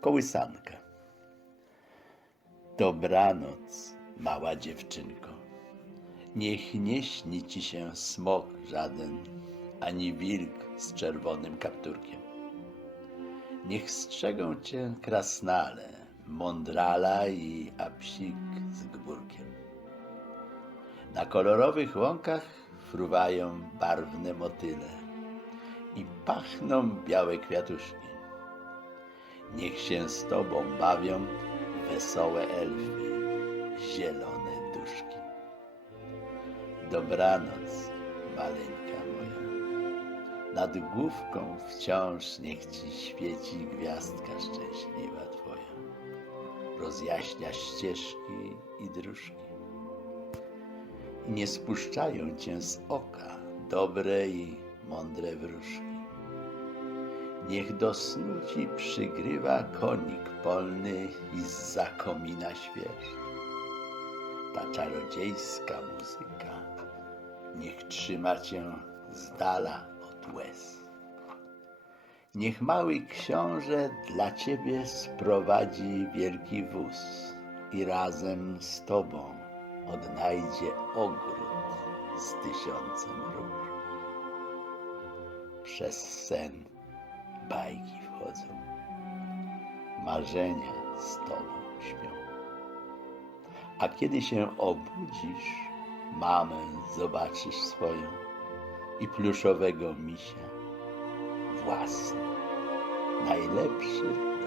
Kołysanka. Dobranoc, mała dziewczynko. Niech nie śni ci się smok żaden, ani wilk z czerwonym kapturkiem. Niech strzegą cię krasnale, mądrala i apsik z gburkiem. Na kolorowych łąkach fruwają barwne motyle i pachną białe kwiatuszki. Niech się z tobą bawią wesołe elfy, zielone duszki. Dobranoc, maleńka moja. Nad główką wciąż niech ci świeci gwiazdka szczęśliwa twoja. Rozjaśnia ścieżki i dróżki. I nie spuszczają cię z oka dobre i mądre wróżki. Niech do snu ci przygrywa konik polny i z komina śwież. Ta czarodziejska muzyka niech trzyma cię z dala od łez. Niech mały książę dla ciebie sprowadzi wielki wóz i razem z tobą odnajdzie ogród z tysiącem róż. Przez sen bajki wchodzą, marzenia z tobą śpią. A kiedy się obudzisz, mamę zobaczysz swoją i pluszowego misia, własny, najlepszy